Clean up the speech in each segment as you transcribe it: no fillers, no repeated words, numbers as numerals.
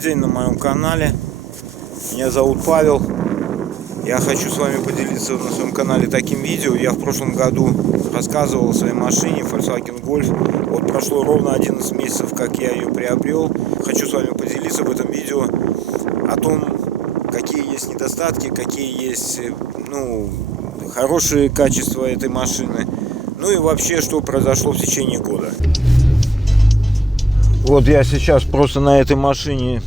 Добрый день на моем канале. Меня зовут Павел. Я хочу с вами поделиться на своем канале таким видео. Я в прошлом году рассказывал о своей машине Volkswagen Golf. Вот прошло ровно 11 месяцев, как я ее приобрел. Хочу с вами поделиться в этом видео о том, какие есть недостатки, какие есть хорошие качества этой машины. Ну и вообще, что произошло в течение года. Вот я сейчас просто на этой машине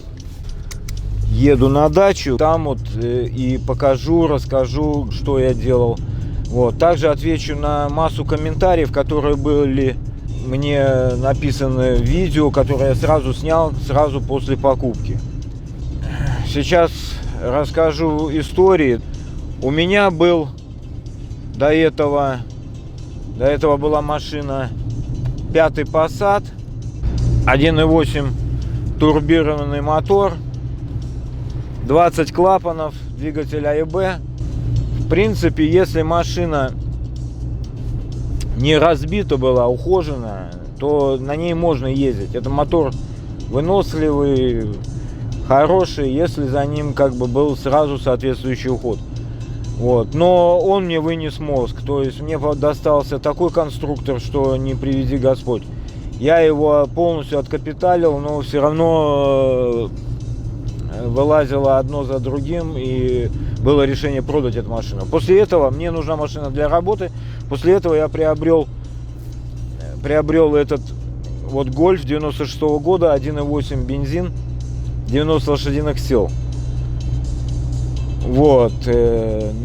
еду на дачу. Там вот и покажу, расскажу, что я делал. Вот. Также отвечу на массу комментариев, которые были мне написаны в видео, которые я сразу снял, сразу после покупки. Сейчас расскажу истории. У меня был до этого была машина 5-й Passat, 1.8 турбированный мотор, 20 клапанов, двигатель АЕБ. В принципе, если машина не разбита была, ухоженная, то на ней можно ездить. Это мотор выносливый, хороший, если за ним был сразу соответствующий уход. Вот. Но он мне вынес мозг. То есть мне достался такой конструктор, что не приведи Господь. Я его полностью откапиталил, но все равно вылазило одно за другим, и было решение продать эту машину. После этого мне нужна машина для работы. После этого я приобрел этот вот Golf 96-го года, 1.8 бензин, 90 лошадиных сил. Вот.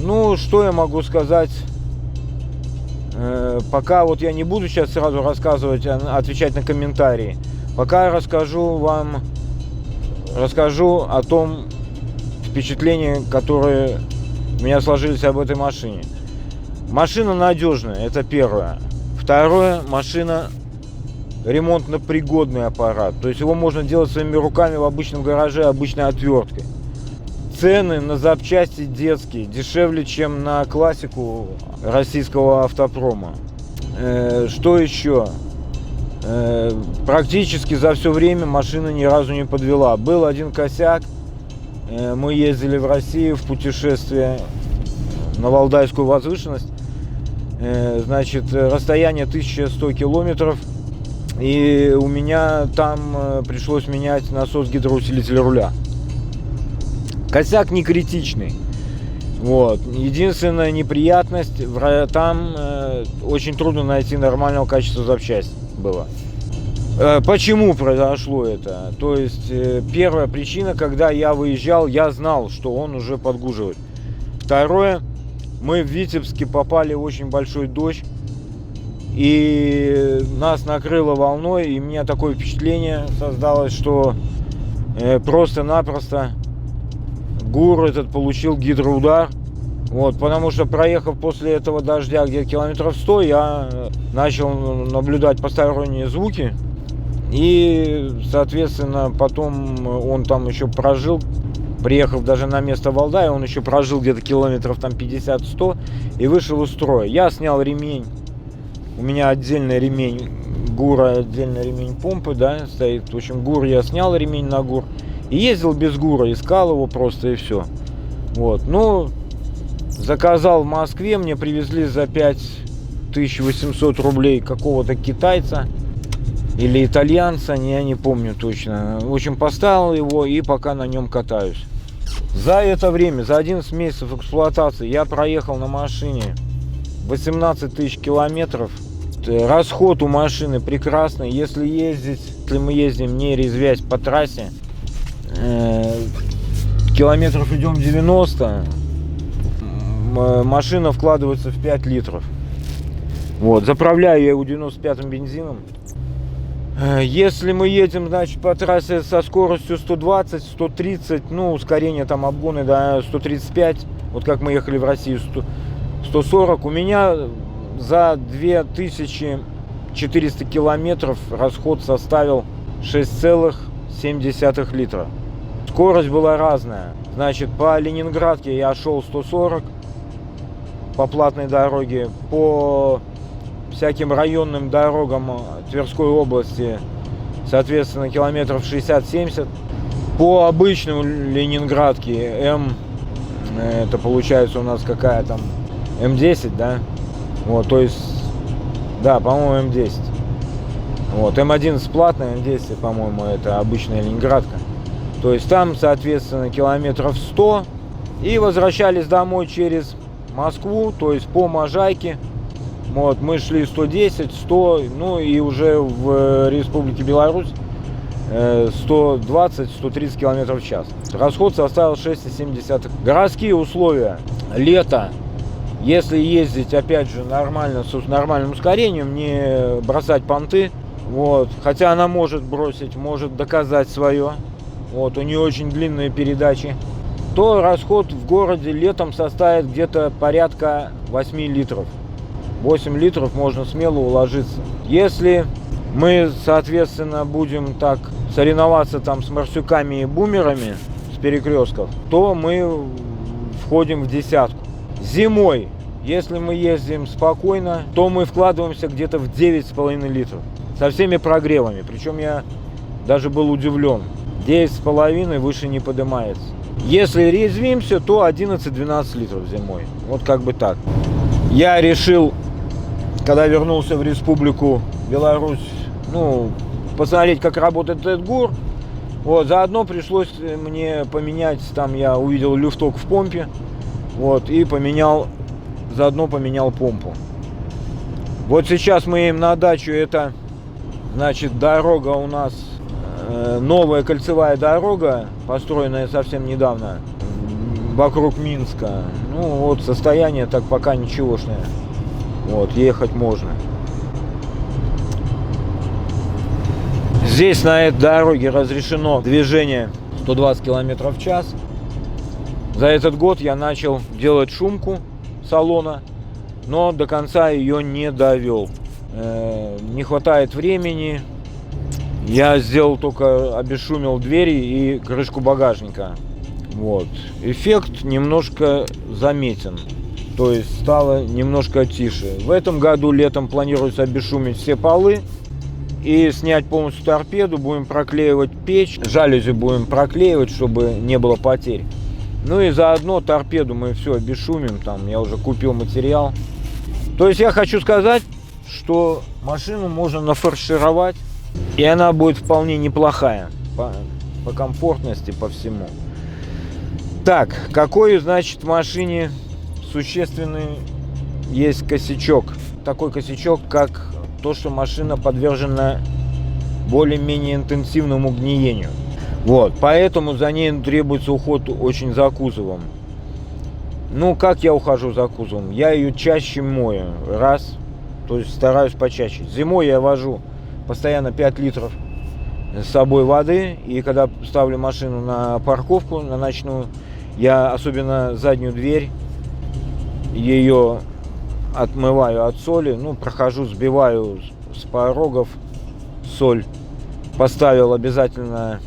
Ну, что я могу сказать? Пока вот я не буду сейчас сразу рассказывать, отвечать на комментарии. Пока я расскажу о том впечатлении, которые у меня сложились об этой машине. Машина надежная, это первое. Второе, машина ремонтно-пригодный аппарат. То есть его можно делать своими руками в обычном гараже обычной отверткой. Цены на запчасти детские, дешевле, чем на классику российского автопрома. Что еще? Практически за все время машина ни разу не подвела. Был один косяк. Мы ездили в Россию в путешествие на Валдайскую возвышенность. Значит, расстояние 1100 километров. И у меня там пришлось менять насос гидроусилителя руля. Косяк не критичный. Вот. Единственная неприятность, там очень трудно найти нормального качества запчасти было. Почему произошло это? То есть первая причина, когда я выезжал, я знал, что он уже подгуживает. Второе, мы в Витебске попали в очень большой дождь, и нас накрыло волной, и у меня такое впечатление создалось, что просто-напросто ГУР этот получил гидроудар. Вот, потому что, проехав после этого дождя где-то километров 100, я начал наблюдать посторонние звуки. И, соответственно, потом он там еще прожил, приехав даже на место Валдая, он еще прожил где-то километров там 50-100 и вышел из строя. Я снял ремень, у меня отдельный ремень ГУРа, отдельный ремень помпы, да, стоит. В общем, ГУР, я снял ремень на ГУР и ездил без ГУРа, искал его просто и все. Вот, ну, заказал в Москве, мне привезли за 5800 рублей какого-то китайца или итальянца, я не помню точно. В общем, поставил его и пока на нем катаюсь. За это время, за 11 месяцев эксплуатации я проехал на машине 18 тысяч километров. Расход у машины прекрасный. Если мы ездим не резвясь по трассе, километров идем 90, машина вкладывается в 5 литров. Вот, заправляю я его 95-м бензином. Если мы едем, значит, по трассе со скоростью 120, 130, ну, ускорение там обгоны до 135, вот как мы ехали в Россию, 140, у меня за 2400 километров расход составил 6,7 литра. Скорость была разная. Значит, по Ленинградке я шел 140 по платной дороге, по всяким районным дорогам Тверской области, соответственно, километров 60-70. По обычному Ленинградке М, это получается у нас какая там, М10, да? Вот, то есть, да, по-моему, М10. Вот, М11 платная, М10, по-моему, это обычная Ленинградка. То есть там, соответственно, километров 100. И возвращались домой через Москву, то есть по Можайке. Вот, мы шли 110, 100, ну и уже в Республике Беларусь 120-130 км в час. Расход составил 6,7. Городские условия. Лето. Если ездить, опять же, нормально, с нормальным ускорением, не бросать понты. Вот. Хотя она может бросить, может доказать свое. Вот. У нее очень длинные передачи. То расход в городе летом составит где-то порядка 8 литров. 8 литров можно смело уложиться. Если мы, соответственно, будем так соревноваться там с марсюками и бумерами с перекрестков, то мы входим в десятку. Зимой, если мы ездим спокойно, то мы вкладываемся где-то в 9,5 литров. Со всеми прогревами. Причем я даже был удивлен. 9,5 выше не поднимается. Если резвимся, то 11-12 литров зимой. Вот как бы так. Я решил, когда вернулся в Республику Беларусь, ну, посмотреть, как работает этот ГУР. Вот, заодно пришлось мне поменять, там я увидел люфток в помпе. Вот, и заодно поменял помпу. Вот сейчас мы едем на дачу, это, значит, дорога у нас, новая кольцевая дорога, построенная совсем недавно, вокруг Минска. Ну, вот состояние так пока ничегошное. Вот, ехать можно. Здесь на этой дороге разрешено движение 120 км в час. За этот год я начал делать шумку салона, но до конца ее не довел. Не хватает времени. Я сделал только, обесшумил двери и крышку багажника. Вот. Эффект немножко заметен. То есть стало немножко тише. В этом году летом планируется обесшумить все полы и снять полностью торпеду. Будем проклеивать печь. Жалюзи будем проклеивать, чтобы не было потерь. Ну и заодно торпеду мы все обесшумим. Там я уже купил материал. То есть я хочу сказать, что машину можно нафаршировать. И она будет вполне неплохая. По комфортности, по всему. Так, какой, значит, в машине существенный есть косячок. Такой косячок, как то, что машина подвержена более-менее интенсивному гниению. Вот, поэтому за ней требуется уход очень за кузовом. Ну, как я ухожу за кузовом? Я ее чаще мою, раз, то есть стараюсь почаще. Зимой я вожу постоянно 5 литров с собой воды, и когда ставлю машину на парковку, на ночную, я особенно заднюю дверь, ее отмываю от соли, ну, прохожу, сбиваю с порогов соль. Поставил обязательно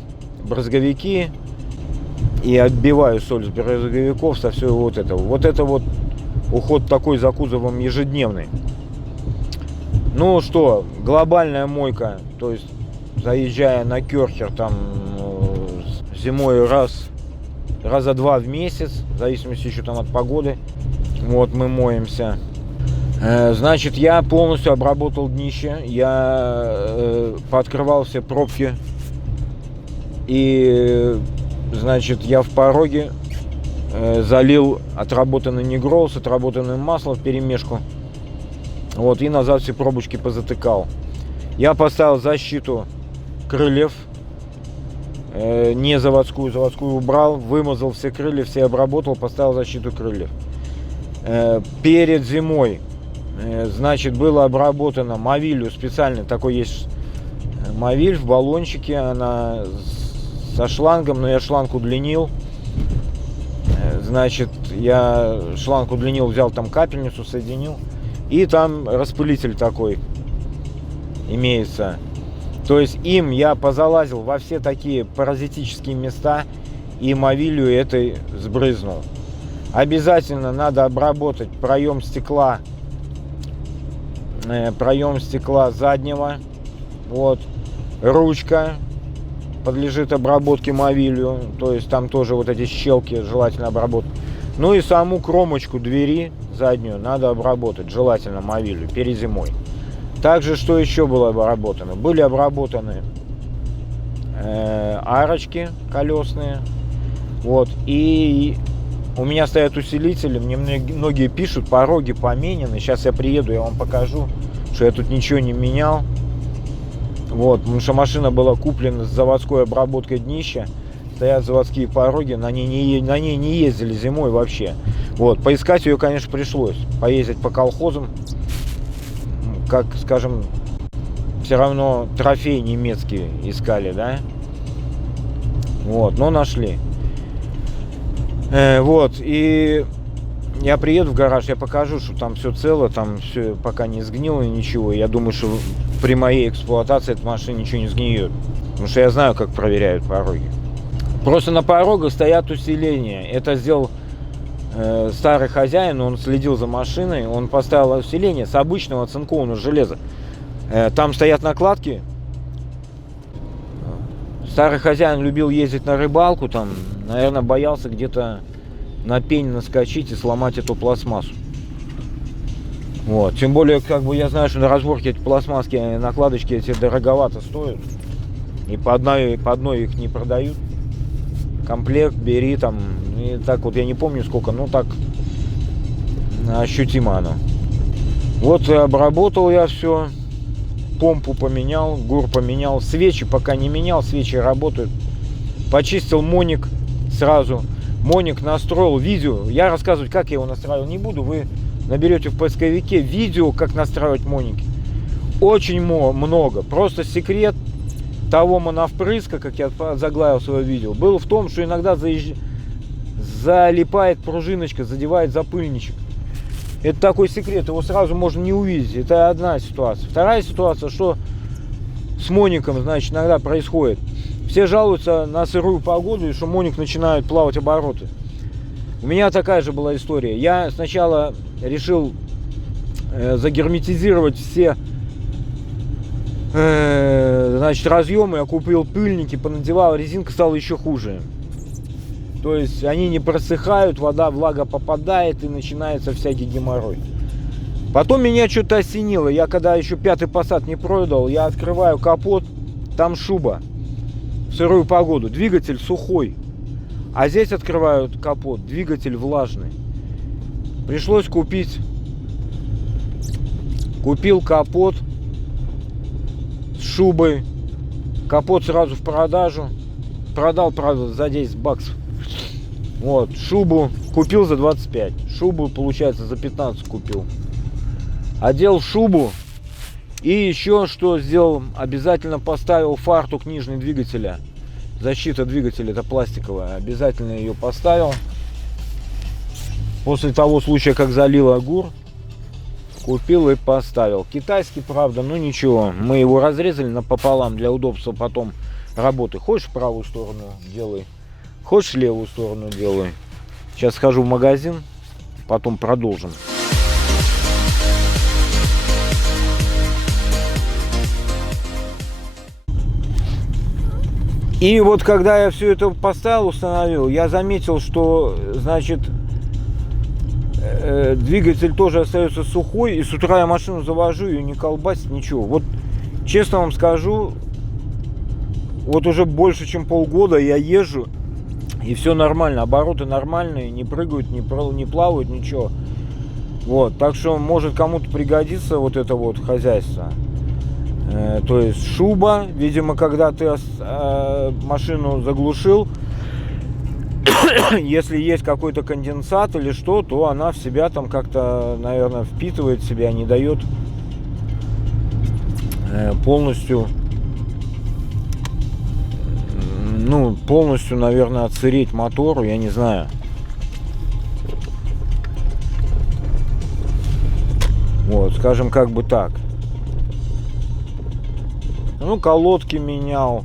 брызговики и отбиваю соль с брызговиков со всего вот этого. Вот это вот уход такой за кузовом ежедневный. Ну что, глобальная мойка, то есть заезжая на Кёрхер, там зимой раза два в месяц, в зависимости еще там от погоды. Вот мы моемся. Значит, я полностью обработал днище, я пооткрывал все пробки. И, значит, я в пороге залил отработанный нигрол с отработанным маслом в перемешку. Вот, и назад все пробочки позатыкал. Я поставил защиту крыльев, не заводскую убрал, вымазал все крылья, все обработал, поставил защиту крыльев. Перед зимой, значит, было обработано мовилью, специальный такой есть мовиль в баллончике, она со шлангом, но я шланг удлинил. Значит, я шланг удлинил, взял там капельницу, соединил. И там распылитель такой имеется. То есть им я позалазил во все такие паразитические места и мовилью этой сбрызнул. Обязательно надо обработать проем стекла заднего. Вот. Ручка. подлежит обработке мовилью, то есть там тоже вот эти щелки желательно обработать. Ну и саму кромочку двери заднюю надо обработать, желательно мовилью, перед зимой. Также, что еще было обработано? Были обработаны арочки колесные. Вот. И у меня стоят усилители, мне многие пишут, пороги поменены. Сейчас я приеду, я вам покажу, что я тут ничего не менял. Вот, потому что машина была куплена с заводской обработкой днища. Стоят заводские пороги, на ней не ездили зимой вообще. Вот, поискать ее, конечно, пришлось. Поездить по колхозам, как, скажем, все равно трофей немецкий искали, да? Вот, но нашли. Вот, и я приеду в гараж, я покажу, что там все цело, там все пока не сгнило ничего. Я думаю, что при моей эксплуатации эта машина ничего не сгниет. Потому что я знаю, как проверяют пороги. Просто на порогах стоят усиления. Это сделал старый хозяин, он следил за машиной, он поставил усиление с обычного оцинкованного железа. Там стоят накладки. Старый хозяин любил ездить на рыбалку, там, наверное, боялся где-то на пень наскочить и сломать эту пластмассу. Вот. Тем более, как бы я знаю, что на разборке эти пластмасские накладочки эти дороговато стоят. И по одной их не продают. Комплект бери там. И так вот я не помню сколько, но так ощутимо оно. Вот и обработал я все. Помпу поменял, ГУР поменял. Свечи пока не менял, свечи работают. Почистил моник сразу. Моник настроил видео. Я рассказывать, как я его настраивал, не буду. Вы наберете в поисковике видео, как настраивать моники. Очень много. Просто секрет того моновпрыска, как я заглавил свое видео, был в том, что иногда залипает пружиночка, задевает запыльничек. Это такой секрет, его сразу можно не увидеть. Это одна ситуация. Вторая ситуация, что с моником, значит, иногда происходит. Все жалуются на сырую погоду и что моник начинает плавать обороты. У меня такая же была история. Я сначала решил загерметизировать все значит, разъемы. Я купил пыльники, понадевал, резинка стала еще хуже. То есть они не просыхают, влага попадает и начинается всякий геморрой. Потом меня что-то осенило. Я когда еще 5-й Passat не продал, я открываю капот, там шуба. В сырую погоду, двигатель сухой. А здесь открываю капот, двигатель влажный. Пришлось купить. Купил капот с шубой. Капот сразу в продажу. Продал, правда, за 10 баксов. Вот, шубу купил за 25. Шубу, получается, за 15 купил. Одел шубу. И еще что сделал? Обязательно поставил фартук нижней двигателя. Защита двигателя, это пластиковая. Обязательно ее поставил. После того случая, как залил ГУР, купил и поставил. Китайский, правда, ну ничего. Мы его разрезали напополам для удобства потом работы. Хочешь в правую сторону — делай. Хочешь в левую сторону — делай. Сейчас схожу в магазин, потом продолжим. И вот когда я все это поставил, установил, я заметил, что, значит, двигатель тоже остается сухой, и с утра я машину завожу, ее не колбасит, ничего. Вот честно вам скажу, вот уже больше чем полгода я езжу, и все нормально, обороты нормальные, не прыгают, не плавают, ничего. Вот, так что может кому-то пригодится вот это вот хозяйство. То есть шуба, видимо, когда ты машину заглушил, если есть какой-то конденсат или что, то она в себя там как-то, наверное, впитывает в себя, не дает полностью, наверное, отсыреть мотору, я не знаю. Вот, скажем, как бы так. Ну, колодки менял.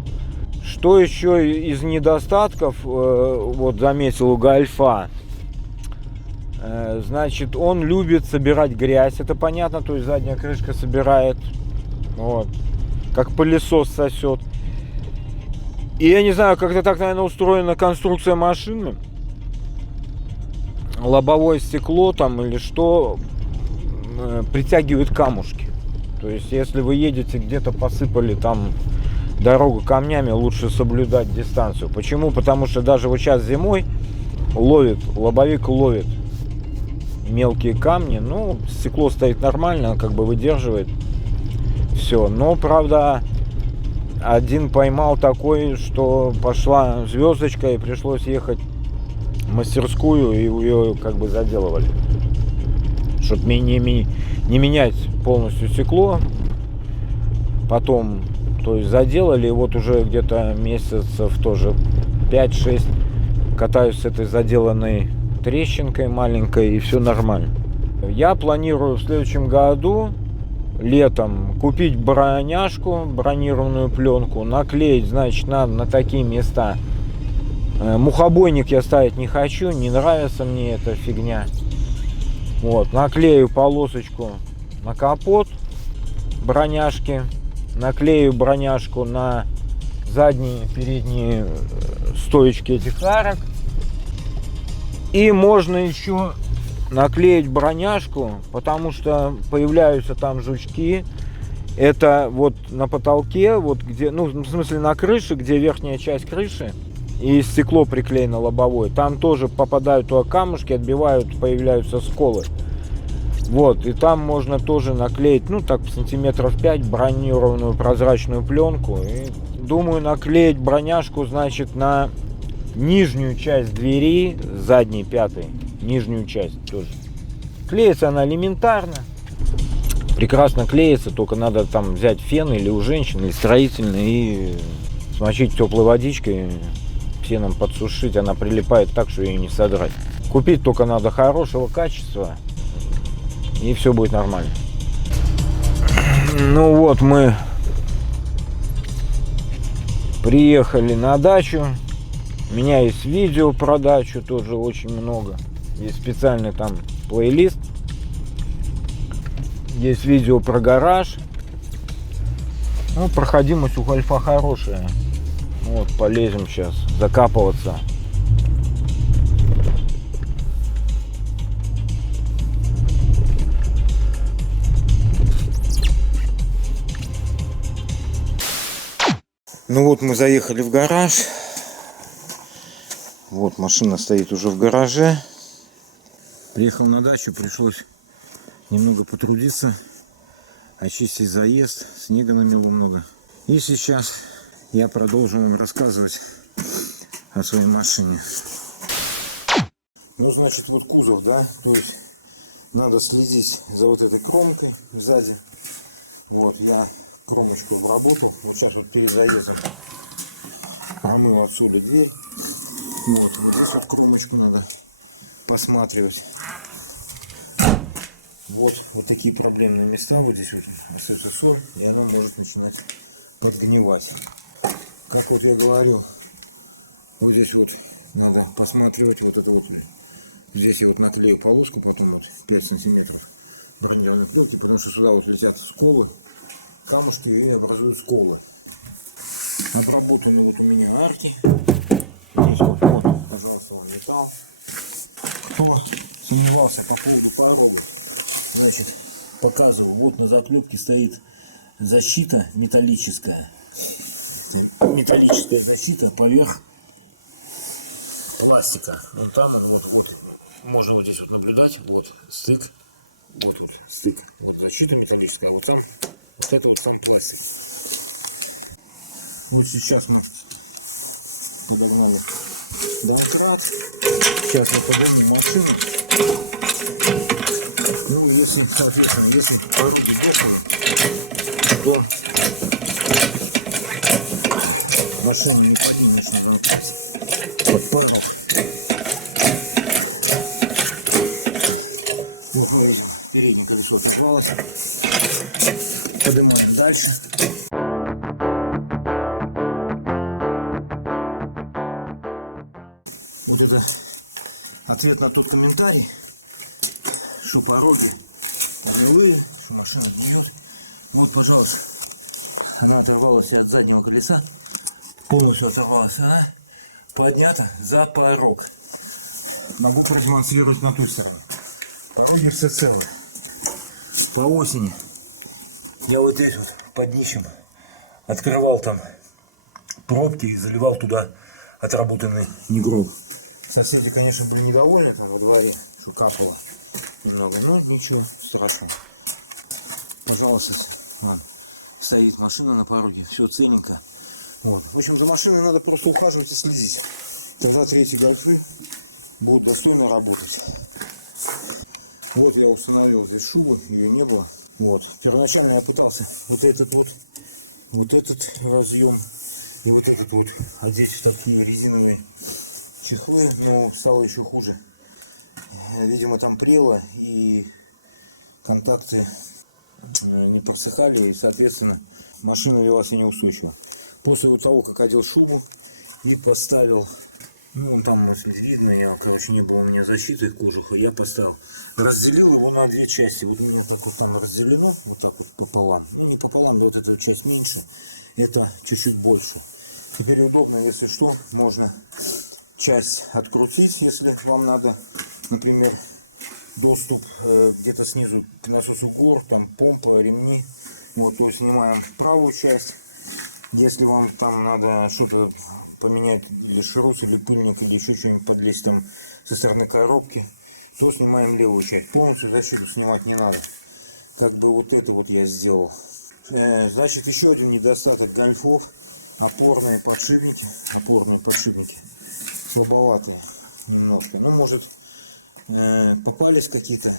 Что еще из недостатков, вот заметил у Гольфа, значит, он любит собирать грязь, это понятно, то есть задняя крышка собирает, вот, как пылесос сосет. И я не знаю, как-то так, наверное, устроена конструкция машины. Лобовое стекло там или что притягивает камушки. То есть, если вы едете где-то, посыпали там дорогу камнями, лучше соблюдать дистанцию. Почему? Потому что даже вот сейчас зимой лобовик ловит мелкие камни. Ну, стекло стоит нормально, как бы выдерживает все. Но, правда, один поймал такой, что пошла звездочка, и пришлось ехать в мастерскую, и ее как бы заделывали. Чтобы не менять полностью стекло. Потом, то есть, заделали, и вот уже где-то месяцев тоже 5-6 катаюсь с этой заделанной трещинкой маленькой, и все нормально. Я планирую в следующем году летом купить броняшку, бронированную пленку, наклеить, значит, надо на такие места. Мухобойник я ставить не хочу, не нравится мне эта фигня. Вот, наклею полосочку на капот броняшки, наклею броняшку на задние, передние стоечки этих арок. И можно еще наклеить броняшку, потому что появляются там жучки. Это вот на потолке, вот где, ну, в смысле на крыше, где верхняя часть крыши и стекло приклеено лобовое, там тоже попадают туда камушки, отбивают, появляются сколы. Вот, и там можно тоже наклеить, ну, так, сантиметров 5 бронированную прозрачную пленку. И думаю наклеить броняшку, значит, на нижнюю часть двери, задней, пятой, нижнюю часть тоже. Клеится она элементарно, прекрасно клеится, только надо там взять фен или у женщин, или строительный, и смочить теплой водичкой, феном подсушить, она прилипает так, что ее не содрать. Купить только надо хорошего качества, и все будет нормально. Ну вот, мы приехали на дачу. У меня есть видео про дачу, тоже очень много. Есть специальный там плейлист. Есть видео про гараж. Ну, проходимость у Гольфа хорошая. Вот, полезем сейчас закапываться. Ну вот мы заехали в гараж. Вот машина стоит уже в гараже. Приехал на дачу, пришлось немного потрудиться, очистить заезд, снега намело много. И сейчас я продолжу вам рассказывать о своей машине. Ну, значит, вот кузов, да, то есть надо следить за вот этой кромкой сзади. Вот, я кромочку обработал, вот сейчас вот перед заездом промыл отсюда дверь. Вот здесь вот кромочку надо посматривать. Вот такие проблемные места, вот здесь вот остается соль, и она может начинать подгнивать. Как вот я говорил, вот здесь вот надо посматривать вот это вот. Здесь я вот наклею полоску, потом вот 5 сантиметров бронированной пленки, потому что сюда вот летят сколы, камушки, и образуют сколы. Обработаны вот у меня арки. Здесь вот, пожалуйста, вам металл. Кто сомневался по поводу порога, значит, показываю. Вот на заклепке стоит защита металлическая. Металлическая защита поверх пластика. Вот там он, вот можно вот здесь вот наблюдать. Вот стык. Вот стык. Вот защита металлическая. Вот там, вот это вот сам пластик. Вот сейчас мы подогнали домкрат. Сейчас мы поднимем машину. Ну, если, соответственно, если пороги дохнут, то машина не поднимется под порог. Вот мы видим, переднее колесо отожмалось. Поднимаем дальше. Вот это ответ на тот комментарий, что пороги гнилые, что машина гниет. Вот, пожалуйста, она оторвалась от заднего колеса. Полностью оторвалась она, поднята за порог. Могу продемонстрировать на той стороне. Пороги все целые. По осени я вот здесь вот под днищем открывал там пробки и заливал туда отработанный негрол. Соседи, конечно, были недовольны там во дворе, что капало немного, но ничего страшного. Пожалуйста, вон, стоит машина на пороге, все ценненько. Вот. В общем, за машиной надо просто ухаживать и следить. Тогда третьи гольфы будут достойно работать. Вот я установил здесь шубу, ее не было. Вот. Первоначально я пытался вот этот разъем и вот этот вот одеть в такие резиновые чехлы, но стало еще хуже. Видимо, там прело и контакты не просыхали, и, соответственно, машина велась неустойчиво. После вот того, как одел шубу и поставил, ну там, если видно, не было у меня защиты кожуха, я поставил, разделил его на две части. Вот у меня так вот там разделено, вот так вот пополам. Ну не пополам, вот эта часть меньше, это чуть-чуть больше. Теперь удобно, если что, можно часть открутить, если вам надо, например, доступ где-то снизу к насосу гор, там помпа, ремни. Вот, то есть снимаем правую часть. Если вам там надо что-то поменять, или шрус, или пыльник, или еще что-нибудь подлезть там со стороны коробки, то снимаем левую часть. Полностью защиту снимать не надо. Как бы вот это вот я сделал. Значит, еще один недостаток гольфов: опорные подшипники. Слабоватые немножко. Ну, может, попались какие-то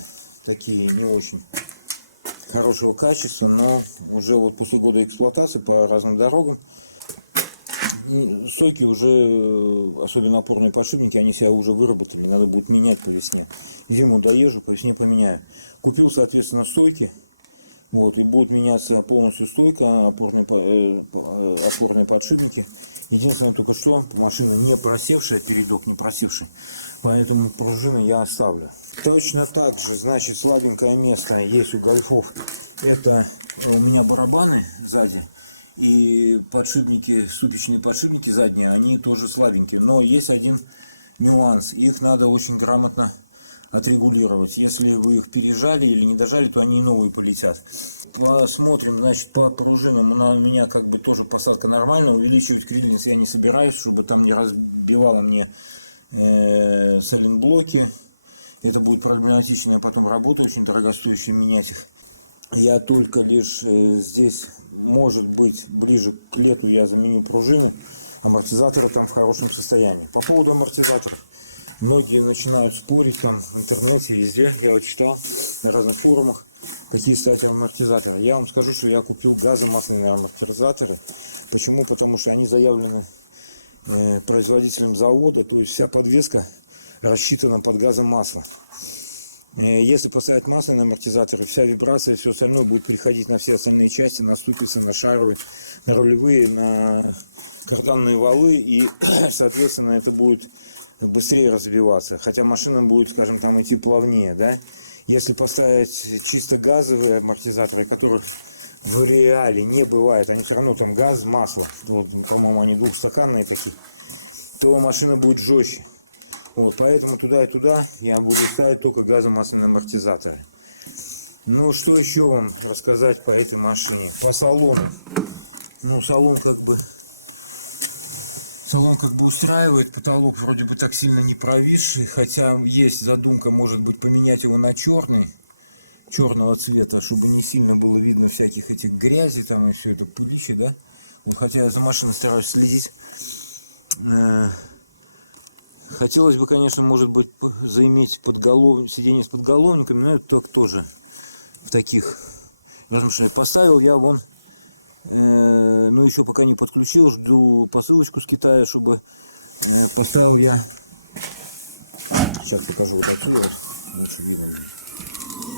такие не очень хорошего качества, но уже вот после года эксплуатации по разным дорогам стойки уже, особенно опорные подшипники, они себя уже выработали, надо будет менять по весне. Зиму доезжу, по весне поменяю. Купил, соответственно, стойки, вот, и будет меняться полностью стойка, опорные подшипники. Единственное только что, машина не просевшая, передок не просевший, поэтому пружины я оставлю. Точно так же, значит, слабенькое место есть у гольфов. Это у меня барабаны сзади и подшипники, ступичные подшипники задние, они тоже слабенькие. Но есть один нюанс, их надо очень грамотно отрегулировать. Если вы их пережали или не дожали, то они и новые полетят. Посмотрим, значит, по пружинам. У меня как бы тоже посадка нормальная. Увеличивать крильниц я не собираюсь, чтобы там не разбивало мне сайлентблоки. Это будет проблематично, потом работа очень дорогостоящая, менять их. Я только лишь здесь, может быть, ближе к лету я заменю пружину. Амортизаторы там в хорошем состоянии. По поводу амортизаторов. Многие начинают спорить там в интернете, везде. Я вот читал на разных форумах, какие ставить амортизаторы. Я вам скажу, что я купил газомасляные амортизаторы. Почему? Потому что они заявлены производителем завода, то есть вся подвеска рассчитана под газом масла. Если поставить масляные амортизаторы, вся вибрация и все остальное будет приходить на все остальные части, на ступицы, на шаровые, на рулевые, на карданные валы, и, соответственно, это будет быстрее разбиваться, хотя машина будет, скажем, там идти плавнее, да. Если поставить чисто газовые амортизаторы, которых в реале не бывает, они все равно там газ, масло, вот, по-моему, они двухстаканные такие, то машина будет жестче. Вот, поэтому туда и туда я буду ставить только газомасляные амортизаторы. Ну, что еще вам рассказать по этой машине? По салону. Ну, салон как бы устраивает, потолок вроде бы так сильно не провисший, хотя есть задумка, может быть, поменять его на черного цвета, чтобы не сильно было видно всяких этих грязи там и все это пылище, да. Вот, хотя я за машиной стараюсь следить. Хотелось бы, конечно, может быть, заиметь сиденье с подголовниками, но это только тоже в таких размышлениях. Поставил я вон, ну еще пока не подключил, жду посылочку с Китая, чтобы поставил я, сейчас покажу вот отсюда, вот, лучше видно.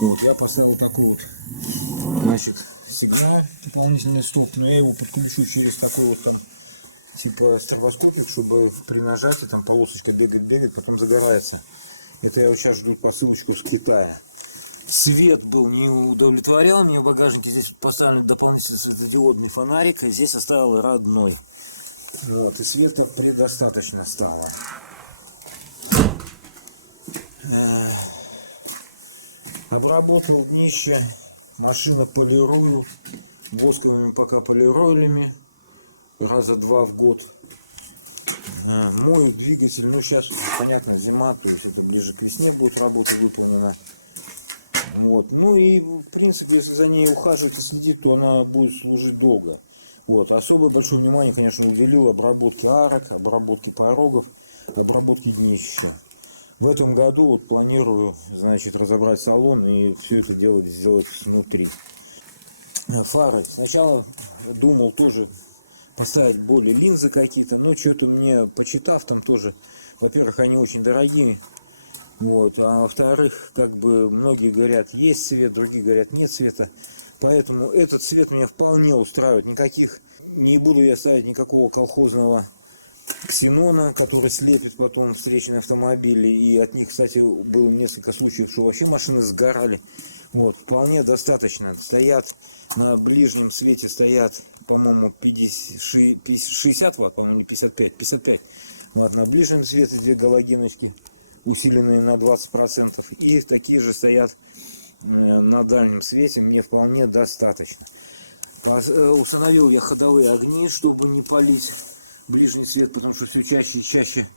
Вот, я поставил такой вот, значит, сигнал, дополнительный стоп, но я его подключу через такой вот там, типа стробоскопик, чтобы при нажатии там полосочка бегает, потом загорается. Это я вот сейчас жду посылочку с Китая. Свет был не удовлетворял, мне в багажнике здесь поставили дополнительный светодиодный фонарик, а здесь оставил родной. Вот, и света предостаточно стало. Обработал днище, машина полирую, восковыми пока полироилями, раза 2 в год. Мою двигатель, ну сейчас, понятно, зима, то есть это ближе к весне будет работа выполнена. Вот. Ну и в принципе, если за ней ухаживать и следить, то она будет служить долго. Вот. Особое большое внимание, конечно, уделил обработке арок, обработке порогов, обработке днища. В этом году вот планирую, значит, разобрать салон и все это дело сделать внутри. Фары. Сначала думал тоже поставить более линзы какие-то, но что-то мне, почитав, там тоже, во-первых, они очень дорогие, вот, а во-вторых, как бы многие говорят, есть цвет, другие говорят, нет цвета, поэтому этот цвет меня вполне устраивает, никаких, не буду я ставить никакого колхозного ксенона, который слепит потом встречные автомобили, и от них, кстати, было несколько случаев, что вообще машины сгорали. Вот, вполне достаточно. Стоят на ближнем свете, стоят, по-моему, 60 ватт, по-моему, 55 ватт на ближнем свете, две галогеночки, усиленные на 20%, и такие же стоят на дальнем свете, мне вполне достаточно. Установил я ходовые огни, чтобы не палить ближний свет, потому что все чаще и чаще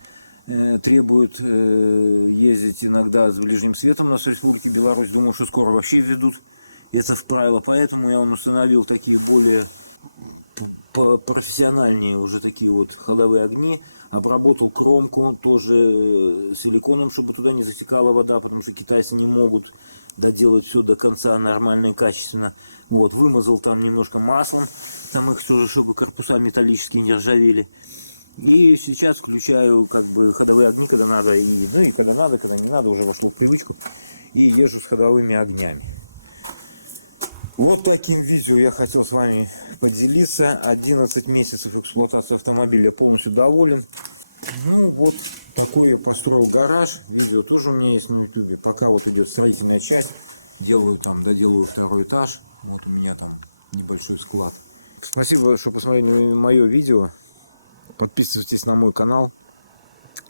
требуют ездить иногда с ближним светом на Республике Беларусь. Думаю, что скоро вообще введут это в правило, поэтому я установил такие более профессиональнее уже такие вот ходовые огни. Обработал кромку тоже силиконом, чтобы туда не затекала вода, потому что китайцы не могут доделать все до конца нормально и качественно. Вот, вымазал там немножко маслом, там их тоже, чтобы корпуса металлические не ржавели. И сейчас включаю как бы ходовые огни, когда надо, и, ну и когда надо, когда не надо, уже вошло в привычку. И езжу с ходовыми огнями. Вот таким видео я хотел с вами поделиться. 11 месяцев эксплуатации автомобиля, полностью доволен. Ну вот такой я построил гараж. Видео тоже у меня есть на YouTube. Пока вот идет строительная часть. Делаю там, доделаю второй этаж. Вот у меня там небольшой склад. Спасибо, что посмотрели мое видео. Подписывайтесь на мой канал.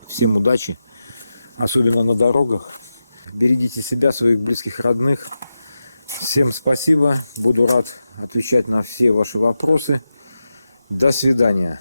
Всем удачи, особенно на дорогах. Берегите себя, своих близких, родных. Всем спасибо. Буду рад отвечать на все ваши вопросы. До свидания.